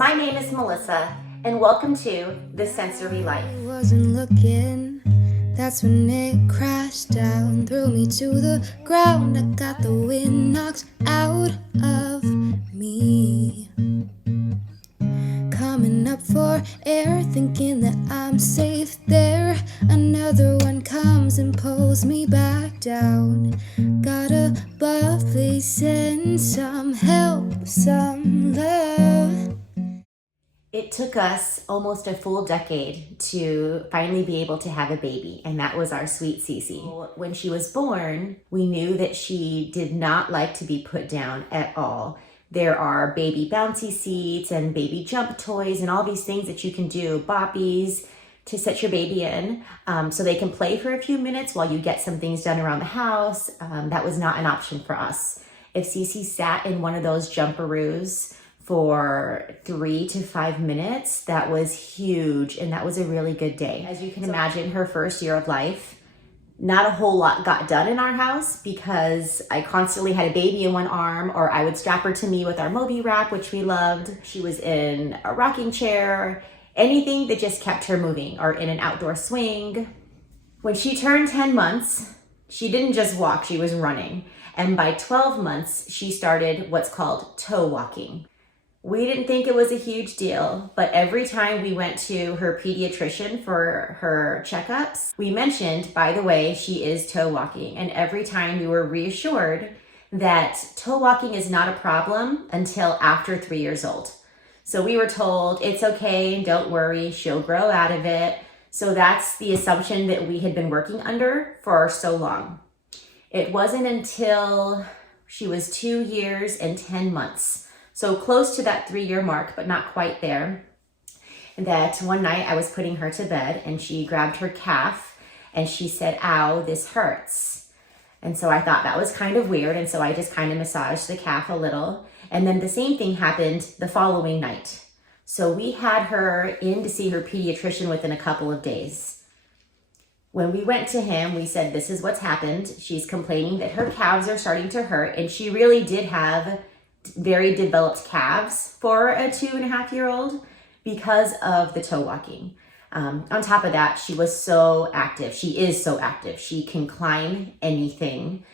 My name is Melissa, and welcome to The Sensory Life. I wasn't looking, that's when it crashed down, threw me to the ground. I got the wind knocked out of me. Coming up for air, thinking that I'm safe there. Another one comes and pulls me back down. Got above, please send some help, some love. It took us almost a full decade to finally be able to have a baby, and that was our sweet Cici. When she was born, we knew that she did not like to be put down at all. There are baby bouncy seats and baby jump toys and all these things that you can do, boppies, to set your baby in so they can play for a few minutes while you get some things done around the house. That was not an option for us. If Cici sat in one of those jumperoos for 3 to 5 minutes, that was huge, and that was a really good day. As you can imagine, her first year of life, not a whole lot got done in our house because I constantly had a baby in one arm, or I would strap her to me with our Moby wrap, which we loved. She was in a rocking chair, anything that just kept her moving, or in an outdoor swing. When she turned 10 months, she didn't just walk, she was running. And by 12 months, she started what's called toe walking. We didn't think it was a huge deal, but every time we went to her pediatrician for her checkups, we mentioned, by the way, she is toe walking. And every time we were reassured that toe walking is not a problem until after 3 years old. So we were told, it's okay, don't worry, she'll grow out of it. So that's the assumption that we had been working under for so long. It wasn't until she was 2 years and 10 months, so close to that 3-year mark, but not quite there, that one night I was putting her to bed and she grabbed her calf and she said, "Ow, this hurts." And so I thought that was kind of weird. And so I just kind of massaged the calf a little. And then the same thing happened the following night. So we had her in to see her pediatrician within a couple of days. When we went to him, we said, this is what's happened. She's complaining that her calves are starting to hurt. And she really did have very developed calves for a 2.5-year-old because of the toe walking. On top of that, she was so active. She is so active. She can climb anything.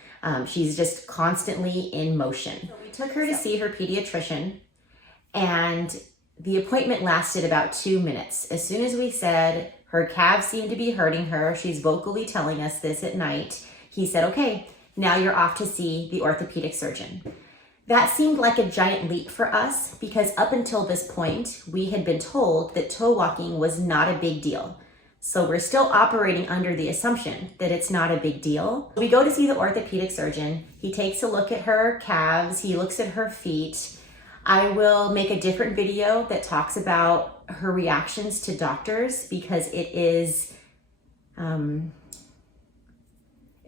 She's just constantly in motion. So we took her to see her pediatrician, and the appointment lasted about 2 minutes. As soon as we said her calves seem to be hurting her, she's vocally telling us this at night, he said, okay, now you're off to see the orthopedic surgeon. That seemed like a giant leap for us because up until this point, we had been told that toe walking was not a big deal. So we're still operating under the assumption that it's not a big deal. We go to see the orthopedic surgeon. He takes a look at her calves. He looks at her feet. I will make a different video that talks about her reactions to doctors because it is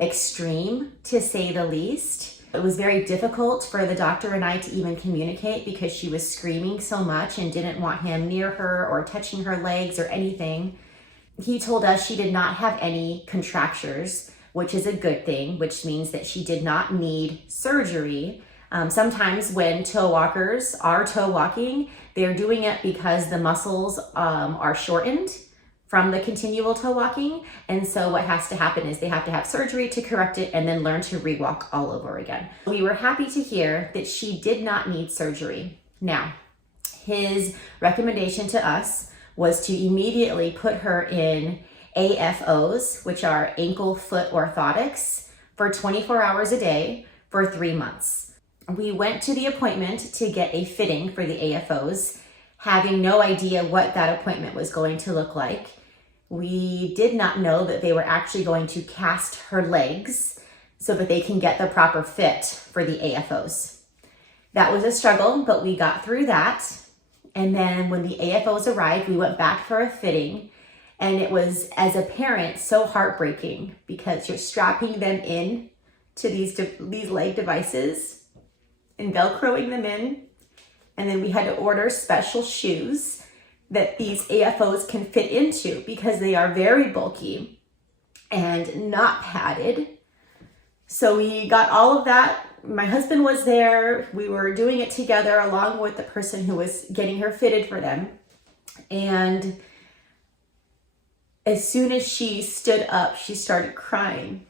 extreme, to say the least. It was very difficult for the doctor and I to even communicate because she was screaming so much and didn't want him near her or touching her legs or anything. He told us she did not have any contractures, which is a good thing, which means that she did not need surgery. Sometimes when toe walkers are toe walking, they're doing it because the muscles are shortened from the continual toe walking. And so what has to happen is they have to have surgery to correct it and then learn to re-walk all over again. We were happy to hear that she did not need surgery. Now, his recommendation to us was to immediately put her in AFOs, which are ankle foot orthotics, for 24 hours a day for 3 months. We went to the appointment to get a fitting for the AFOs, having no idea what that appointment was going to look like. We did not know that they were actually going to cast her legs so that they can get the proper fit for the AFOs. That was a struggle, but we got through that. And then when the AFOs arrived, we went back for a fitting. And it was, as a parent, so heartbreaking because you're strapping them in to these leg devices and Velcroing them in. And then we had to order special shoes that these AFOs can fit into because they are very bulky and not padded. So we got all of that my husband was there. We were doing it together along with the person who was getting her fitted for them. And as soon as she stood up, she started crying.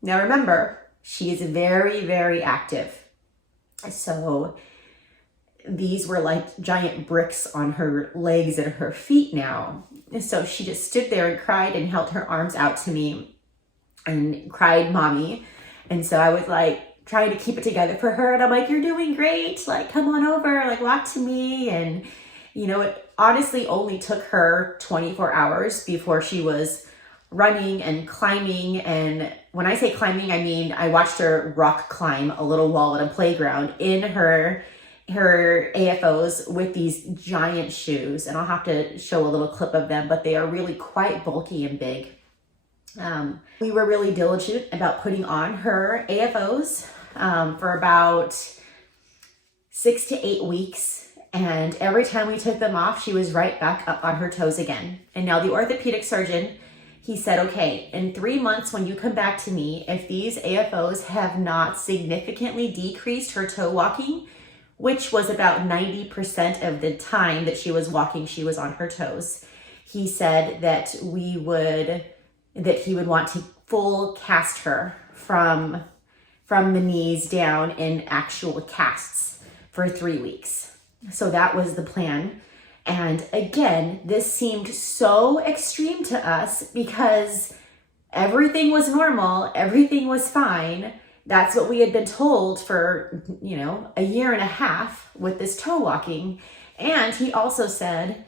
Now remember, she is very, very active. So these were like giant bricks on her legs and her feet now. So she just stood there and cried and held her arms out to me and cried, "Mommy." And so I was like trying to keep it together for her. And I'm like, "You're doing great. Like, come on over, like walk to me." And you know, it honestly only took her 24 hours before she was running and climbing. And when I say climbing, I mean, I watched her rock climb a little wall at a playground in her AFOs with these giant shoes. And I'll have to show a little clip of them, but they are really quite bulky and big. We were really diligent about putting on her AFOs for about 6 to 8 weeks. And every time we took them off, she was right back up on her toes again. And now the orthopedic surgeon, he said, "Okay, in 3 months when you come back to me, if these AFOs have not significantly decreased her toe walking," which was about 90% of the time that she was walking, she was on her toes, he said that he would want to full cast her from the knees down in actual casts for 3 weeks. So that was the plan. And again, this seemed so extreme to us because everything was normal, everything was fine. That's what we had been told for, you know, a year and a half with this toe walking. And he also said,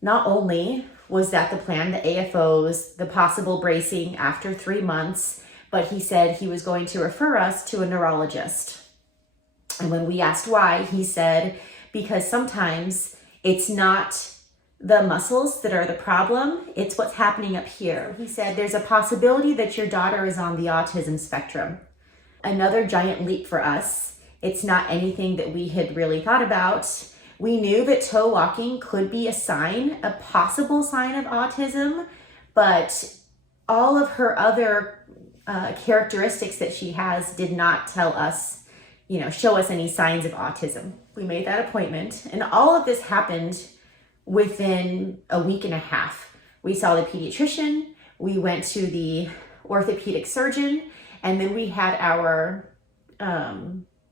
not only was that the plan, the AFOs, the possible bracing after 3 months, but he said he was going to refer us to a neurologist. And when we asked why, he said, because sometimes it's not the muscles that are the problem, it's what's happening up here. He said, there's a possibility that your daughter is on the autism spectrum. Another giant leap for us. It's not anything that we had really thought about. We knew that toe walking could be a possible sign of autism, but all of her other characteristics that she has did not tell us, show us any signs of autism. We made that appointment, and all of this happened within a week and a half. We saw the pediatrician, we went to the orthopedic surgeon, and then we had our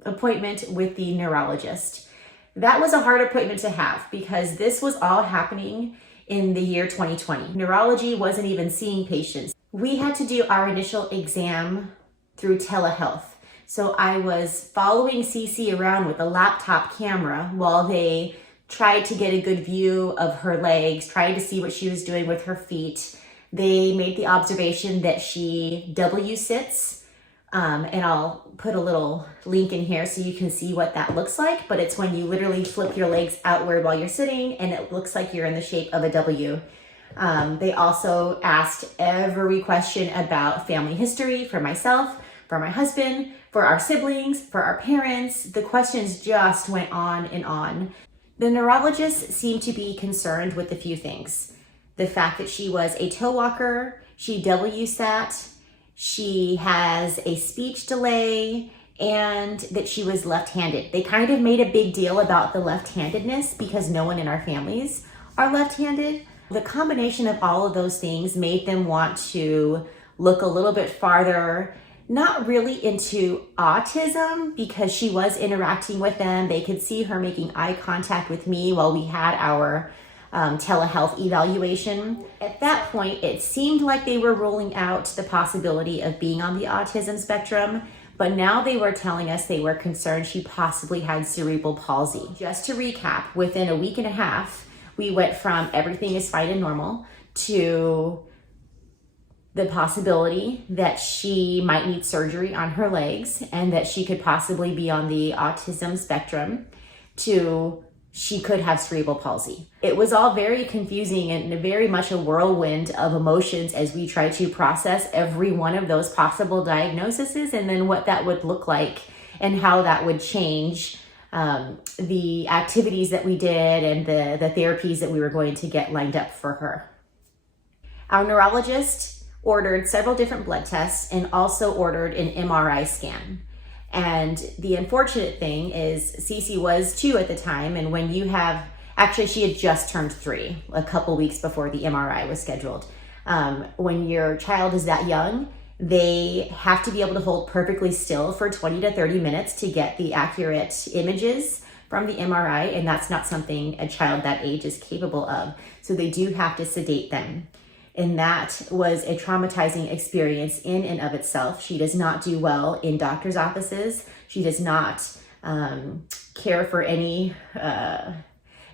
appointment with the neurologist. That was a hard appointment to have because this was all happening in the year 2020. Neurology wasn't even seeing patients. We had to do our initial exam through telehealth. So I was following Cici around with a laptop camera while they tried to get a good view of her legs, tried to see what she was doing with her feet. They made the observation that she W-sits, and I'll put a little link in here so you can see what that looks like, but it's when you literally flip your legs outward while you're sitting and it looks like you're in the shape of a W. They also asked every question about family history for myself, for my husband, for our siblings, for our parents. The questions just went on and on. The neurologist seemed to be concerned with a few things. The fact that she was a toe walker, she W-sat, she has a speech delay, and that she was left-handed. They kind of made a big deal about the left-handedness because no one in our families are left-handed. The combination of all of those things made them want to look a little bit farther, not really into autism because she was interacting with them. They could see her making eye contact with me while we had our telehealth evaluation. At that point, it seemed like they were ruling out the possibility of being on the autism spectrum, but now they were telling us they were concerned she possibly had cerebral palsy. Just to recap, within a week and a half, we went from everything is fine and normal to the possibility that she might need surgery on her legs and that she could possibly be on the autism spectrum to she could have cerebral palsy. It was all very confusing and very much a whirlwind of emotions as we tried to process every one of those possible diagnoses and then what that would look like and how that would change the activities that we did and the therapies that we were going to get lined up for her. Our neurologist ordered several different blood tests and also ordered an MRI scan. And the unfortunate thing is Cici was 2 at the time, and when you have, actually she had just turned 3 a couple weeks before the MRI was scheduled. When your child is that young, they have to be able to hold perfectly still for 20 to 30 minutes to get the accurate images from the MRI, and that's not something a child that age is capable of. So they do have to sedate them. And that was a traumatizing experience in and of itself. She does not do well in doctor's offices. She does not care for any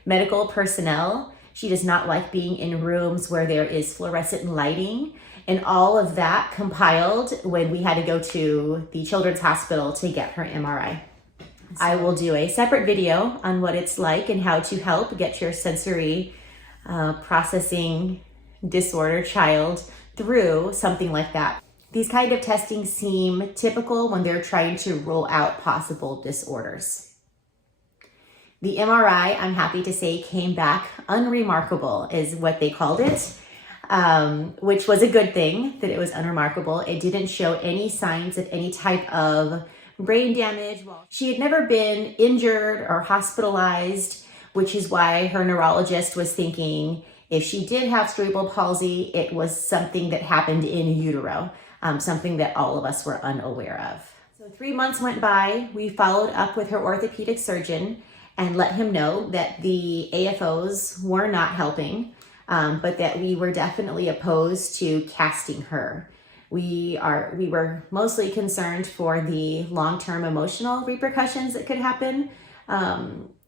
medical personnel. She does not like being in rooms where there is fluorescent lighting. And all of that compiled when we had to go to the Children's Hospital to get her MRI. I will do a separate video on what it's like and how to help get your sensory processing disorder child through something like that. These kind of testing seem typical when they're trying to rule out possible disorders. The MRI, I'm happy to say, came back unremarkable, is what they called it, which was a good thing that it was unremarkable. It didn't show any signs of any type of brain damage. She had never been injured or hospitalized, which is why her neurologist was thinking if she did have cerebral palsy, it was something that happened in utero, something that all of us were unaware of. So 3 months went by. We followed up with her orthopedic surgeon and let him know that the AFOs were not helping, but that we were definitely opposed to casting her. We were mostly concerned for the long-term emotional repercussions that could happen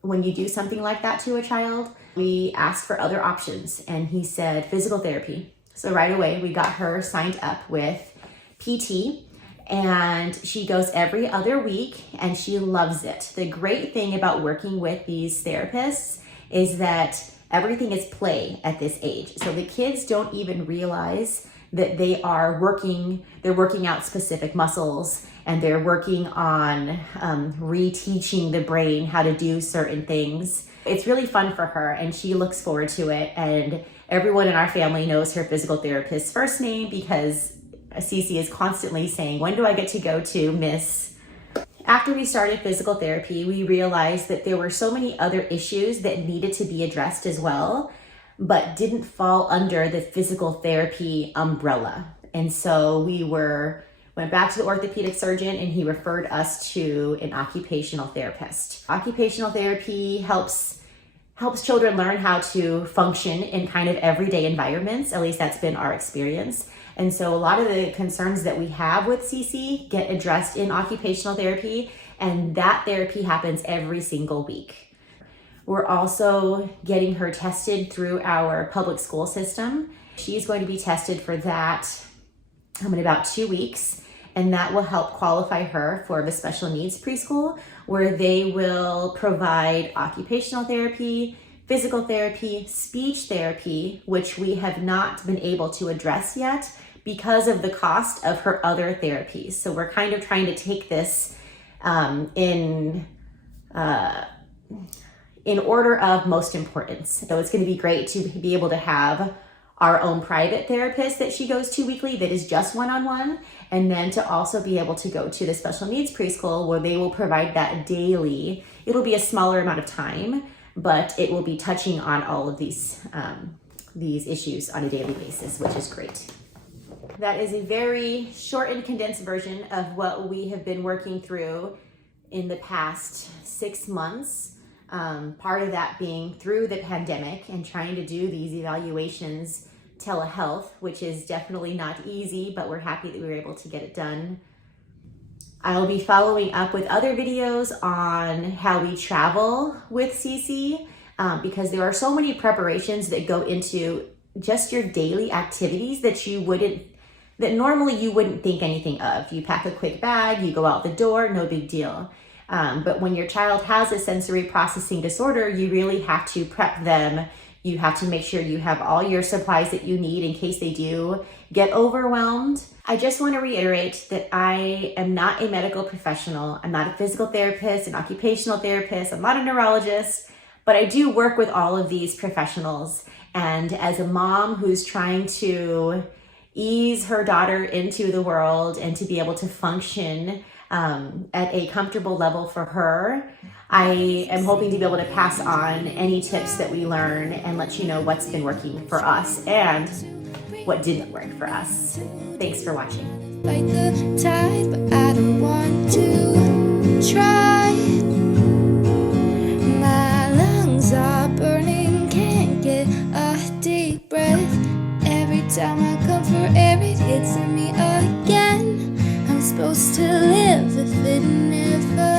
when you do something like that to a child. We asked for other options, and he said physical therapy. So right away, we got her signed up with PT, and she goes every other week, and she loves it. The great thing about working with these therapists is that everything is play at this age. So the kids don't even realize that they're working out specific muscles, and they're working on reteaching the brain how to do certain things. It's really fun for her, and she looks forward to it. And everyone in our family knows her physical therapist's first name because Cici is constantly saying, when do I get to go to Miss? After we started physical therapy, we realized that there were so many other issues that needed to be addressed as well, but didn't fall under the physical therapy umbrella. And so we went back to the orthopedic surgeon, and he referred us to an occupational therapist. Occupational therapy helps children learn how to function in kind of everyday environments. At least that's been our experience. And so a lot of the concerns that we have with Cici get addressed in occupational therapy, and that therapy happens every single week. We're also getting her tested through our public school system. She's going to be tested for that in about 2 weeks, and that will help qualify her for the special needs preschool, where they will provide occupational therapy, physical therapy, speech therapy, which we have not been able to address yet because of the cost of her other therapies. So we're kind of trying to take this in order of most importance. So it's going to be great to be able to have our own private therapist that she goes to weekly that is just one-on-one, and then to also be able to go to the special needs preschool where they will provide that daily. It'll be a smaller amount of time, but it will be touching on all of these issues on a daily basis, which is great. That is a very short and condensed version of what we have been working through in the past 6 months. Part of that being through the pandemic and trying to do these evaluations telehealth, which is definitely not easy, but we're happy that we were able to get it done. I'll be following up with other videos on how we travel with Cici, because there are so many preparations that go into just your daily activities that normally you wouldn't think anything of. You pack a quick bag, you go out the door, no big deal. But when your child has a sensory processing disorder, you really have to prep them. You have to make sure you have all your supplies that you need in case they do get overwhelmed. I just want to reiterate that I am not a medical professional. I'm not a physical therapist, an occupational therapist. I'm not a neurologist, but I do work with all of these professionals. And as a mom who's trying to ease her daughter into the world and to be able to function at a comfortable level for her. I am hoping to be able to pass on any tips that we learn and let you know what's been working for us and what didn't work for us. Thanks for watching. Fight the tide, but I don't want to try. My lungs are burning, can't get a deep breath. Every time I come for air, it hits me again. I'm supposed to live if it never